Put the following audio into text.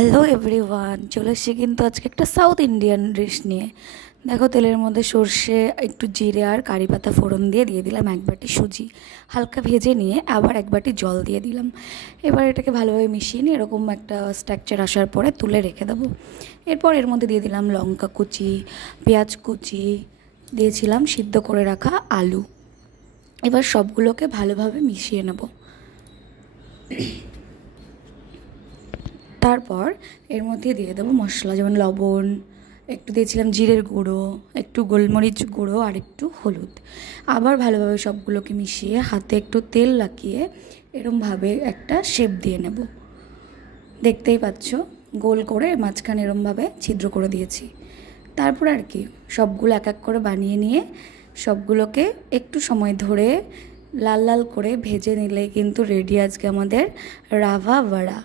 Hello everyone, চলে এসেছি কিন্তু আজকে একটা সাউথ ইন্ডিয়ান ডিশ নিয়ে। দেখো, তেলের মধ্যে সর্ষে, একটু জিরে আর কারি পাতা ফোড়ন দিয়ে দিলাম এক বাটি সুজি। হালকা ভেজে নিয়ে আবার এক বাটি জল দিয়ে দিলাম। এবার এটাকে ভালোভাবে মিশিয়ে নিয়ে এরকম একটা স্ট্রাকচার আসার পরে তুলে রেখে দেবো। এরপর এর মধ্যে দিয়ে দিলাম লঙ্কা কুচি, পেঁয়াজ কুচি, দিয়েছিলাম সিদ্ধ করে রাখা আলু। এবার সবগুলোকে ভালোভাবে মিশিয়ে নেব। তারপর এর মধ্যে দিয়ে দেবো মশলা, যেমন লবণ, একটু দিয়েছিলাম জিরের গুঁড়ো, একটু গোলমরিচ গুঁড়ো আর একটু হলুদ। আবার ভালোভাবে সবগুলোকে মিশিয়ে হাতে একটু তেল লাগিয়ে এরমভাবে একটা শেপ দিয়ে নেব। দেখতেই পাচ্ছ, গোল করে মাঝখানে এরমভাবে ছিদ্র করে দিয়েছি। তারপর আর কি সবগুলো এক এক করে বানিয়ে নিয়ে সবগুলোকে একটু সময় ধরে লাল লাল করে ভেজে নিলেই কিন্তু রেডি আজকে আমাদের রাভা বড়া।